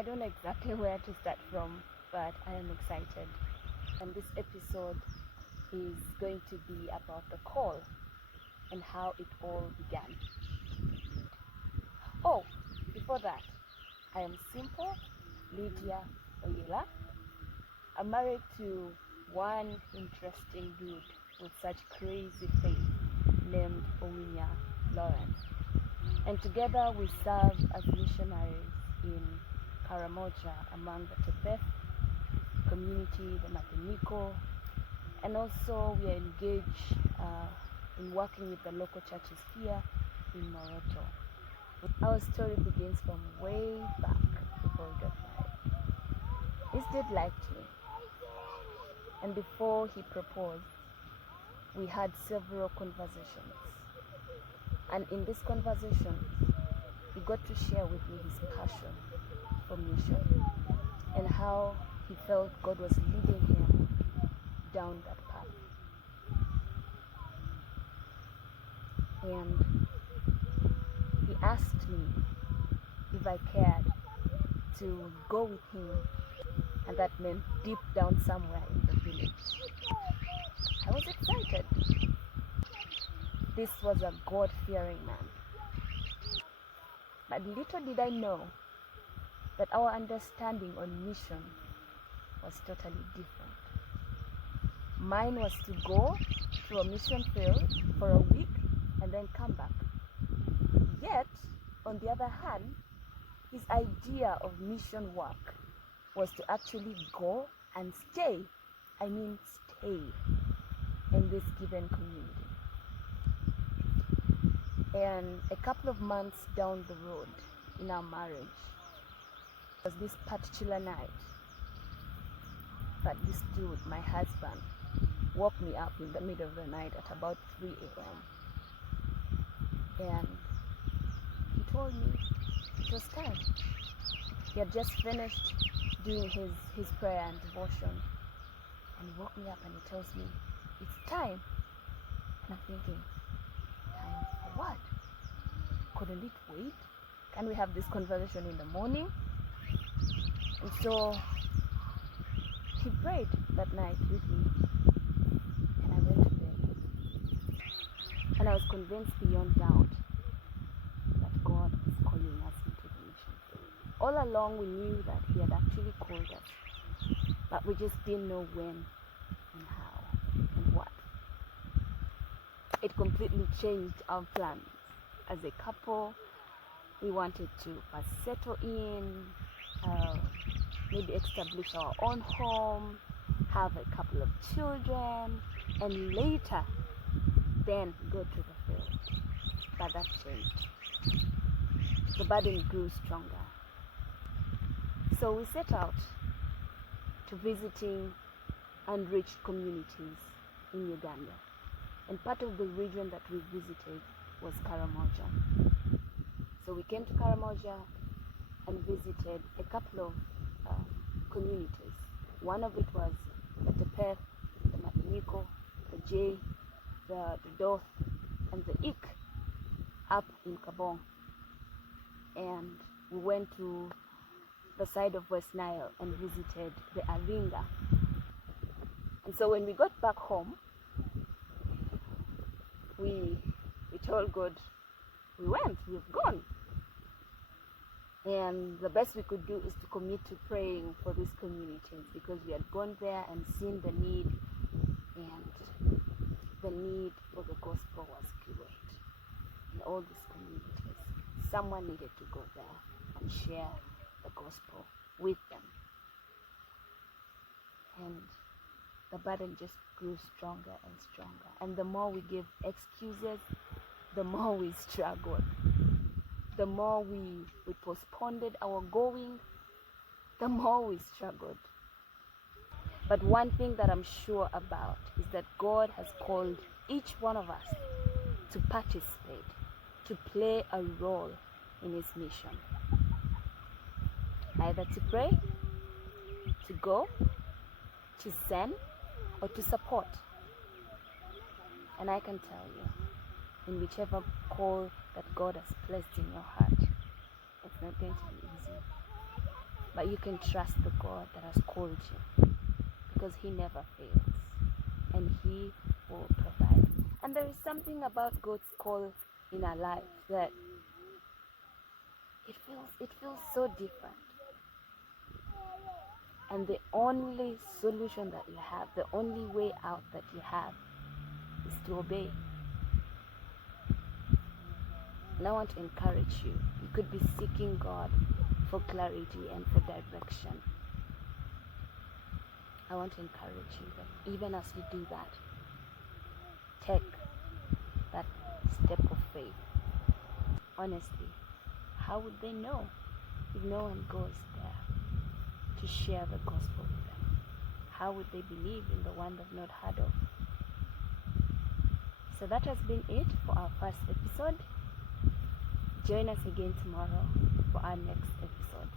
I don't know exactly where to start from, but I am excited. And this episode is going to be about the call and how it all began. Oh, before that, I am Simple Lydia Oyela. I'm married to one interesting dude with such crazy faith named Owinya Lauren. And together we serve as missionaries in Karamoja among the Tepeth community, the Mateniko, and also we are engaged in working with the local churches here in Moroto. Our story begins from way back before we got married. This dude liked me, and before he proposed, we had several conversations. And in these conversations, he got to share with me his passion for mission and how he felt God was leading him down that path. And he asked me if I cared to go with him, and that meant deep down somewhere in the village. I was excited. This was a God-fearing man. But little did I know that our understanding on mission was totally different. Mine was to go to a mission field for a week and then come back. Yet, on the other hand, his idea of mission work was to actually go and stay in this given community. And a couple of months down the road in our marriage was this particular night that this dude, my husband, woke me up in the middle of the night at about 3 a.m. And he told me it was time. He had just finished doing his prayer and devotion, and he woke me up and he tells me, it's time. And I'm thinking, time for what? Couldn't it wait? Can we have this conversation in the morning? And so he prayed that night with me, and I went to bed. And I was convinced beyond doubt that God was calling us into the mission field. All along we knew that he had actually called us, but we just didn't know when and how and what. It completely changed our plans. As a couple, we wanted to first settle in, maybe establish our own home, have a couple of children, and later then go to the field. But that changed. The burden grew stronger. So we set out to visiting unreached communities in Uganda. And part of the region that we visited was Karamoja. So we came to Karamoja and visited a couple of communities. One of it was the Tepeth, the Mateniko, the J, the Doth, and the Ik up in Kabong. And we went to the side of West Nile and visited the Aringa. And so when we got back home, we told God, we've gone. And the best we could do is to commit to praying for these communities, because we had gone there and seen the need, and the need for the gospel was great in all these communities. Someone needed to go there and share the gospel with them. And the burden just grew stronger and stronger. And the more we gave excuses, the more we struggled. The more we postponed our going, the more we struggled. But one thing that I'm sure about is that God has called each one of us to participate, to play a role in his mission. Either to pray, to go, to send, or to support. And I can tell you, in whichever call that God has placed in your heart, it's not going to be easy. but you can trust the God that has called you, because He never fails and He will provide. And there is something about God's call in our life that it feels so different. And the only solution that you have, the only way out that you have, is to obey. And I want to encourage you. You could be seeking God for clarity and for direction. I want to encourage you that even as you do that, take that step of faith. Honestly, how would they know if no one goes there to share the gospel with them? How would they believe in the one they've not heard of? So that has been it for our first episode. Join us again tomorrow for our next episode.